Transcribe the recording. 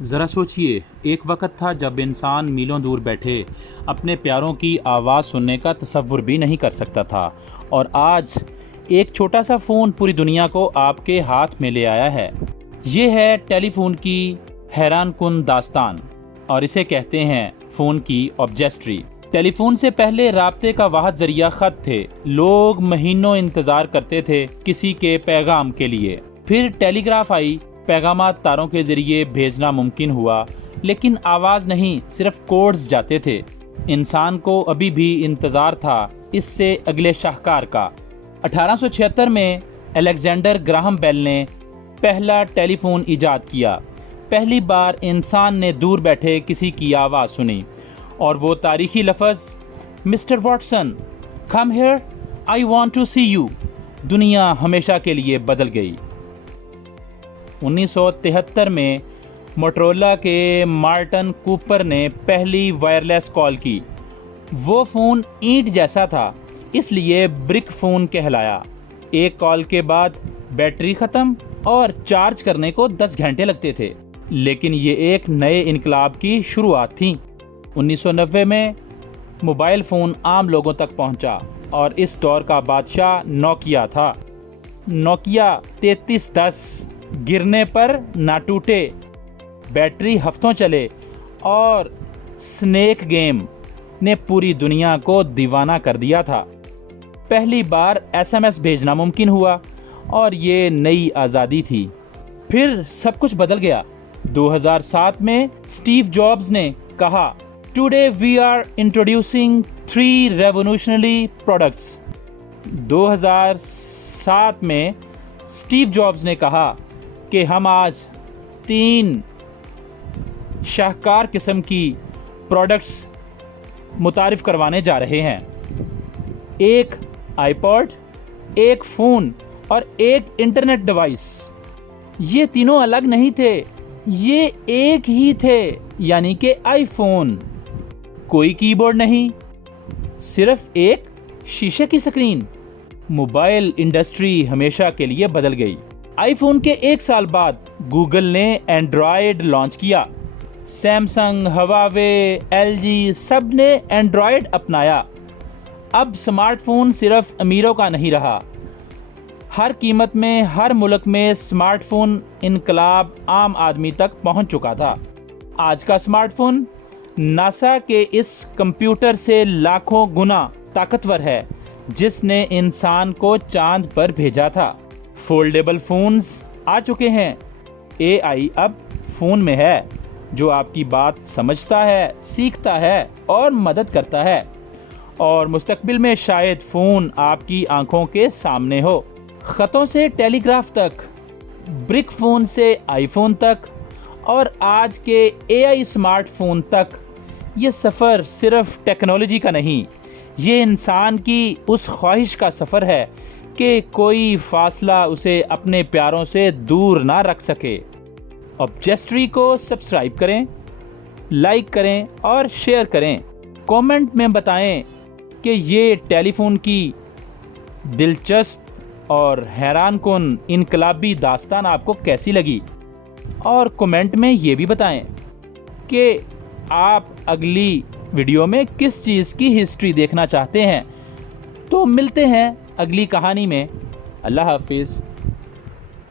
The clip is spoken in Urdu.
ذرا سوچئے، ایک وقت تھا جب انسان میلوں دور بیٹھے اپنے پیاروں کی آواز سننے کا تصور بھی نہیں کر سکتا تھا، اور آج ایک چھوٹا سا فون پوری دنیا کو آپ کے ہاتھ میں لے آیا ہے۔ یہ ہے ٹیلی فون کی حیران کن داستان، اور اسے کہتے ہیں فون کی آبجیکٹری۔ ٹیلی فون سے پہلے رابطے کا واحد ذریعہ خط تھے۔ لوگ مہینوں انتظار کرتے تھے کسی کے پیغام کے لیے۔ پھر ٹیلی گراف آئی، پیغامات تاروں کے ذریعے بھیجنا ممکن ہوا، لیکن آواز نہیں، صرف کوڈز جاتے تھے۔ انسان کو ابھی بھی انتظار تھا اس سے اگلے شاہکار کا۔ 1876 میں الیگزینڈر گراہم بیل نے پہلا ٹیلی فون ایجاد کیا۔ پہلی بار انسان نے دور بیٹھے کسی کی آواز سنی، اور وہ تاریخی لفظ Mr Watson come here I want to see you دنیا ہمیشہ کے لیے بدل گئی۔ 1973 میں موٹرولا کے مارٹن کوپر نے پہلی وائرلیس کال کی۔ وہ فون اینٹ جیسا تھا، اس لیے برک فون کہلایا۔ ایک کال کے بعد بیٹری ختم اور چارج کرنے کو 10 گھنٹے لگتے تھے، لیکن یہ ایک نئے انقلاب کی شروعات تھی۔ 1990 میں موبائل فون عام لوگوں تک پہنچا، اور اس دور کا بادشاہ نوکیا تھا۔ نوکیا 3310 گرنے پر نہ ٹوٹے، بیٹری ہفتوں چلے، اور سنیک گیم نے پوری دنیا کو دیوانہ کر دیا تھا۔ پہلی بار SMS بھیجنا ممکن ہوا، اور یہ نئی آزادی تھی۔ پھر سب کچھ بدل گیا۔ 2007 میں اسٹیو جابز نے کہا، "Today we are introducing 3 revolutionary products." 2007 میں اسٹیو جابز نے کہا کہ ہم آج 3 شاہکار قسم کی پروڈکٹس متعارف کروانے جا رہے ہیں۔ ایک آئی پوڈ، ایک فون، اور ایک انٹرنیٹ ڈیوائس۔ یہ تینوں الگ نہیں تھے، یہ ایک ہی تھے، یعنی کہ آئی فون۔ کوئی کی بورڈ نہیں، صرف ایک شیشے کی سکرین۔ موبائل انڈسٹری ہمیشہ کے لیے بدل گئی۔ آئی فون کے 1 سال بعد گوگل نے اینڈرائیڈ لانچ کیا۔ سیمسنگ، ہواوے، LG سب نے اینڈرائیڈ اپنایا۔ اب سمارٹ فون صرف امیروں کا نہیں رہا، ہر قیمت میں، ہر ملک میں سمارٹ فون انقلاب عام آدمی تک پہنچ چکا تھا۔ آج کا سمارٹ فون ناسا کے اس کمپیوٹر سے لاکھوں گنا طاقتور ہے جس نے انسان کو چاند پر بھیجا تھا۔ فولڈیبل فونز آ چکے ہیں۔ AI اب فون میں ہے، جو آپ کی بات سمجھتا ہے، سیکھتا ہے اور مدد کرتا ہے، اور مستقبل میں شاید فون آپ کی آنکھوں کے سامنے ہو۔ خطوں سے ٹیلی گراف تک، برک فون سے آئی فون تک، اور آج کے AI سمارٹ فون تک، یہ سفر صرف ٹیکنالوجی کا نہیں، یہ انسان کی اس خواہش کا سفر ہے کہ کوئی فاصلہ اسے اپنے پیاروں سے دور نہ رکھ سکے۔ آبجیکٹری کو سبسکرائب کریں، لائک کریں اور شیئر کریں۔ کومنٹ میں بتائیں کہ یہ ٹیلی فون کی دلچسپ اور حیران کن انقلابی داستان آپ کو کیسی لگی، اور کومنٹ میں یہ بھی بتائیں کہ آپ اگلی ویڈیو میں کس چیز کی ہسٹری دیکھنا چاہتے ہیں۔ تو ملتے ہیں اگلی کہانی میں۔ اللہ حافظ۔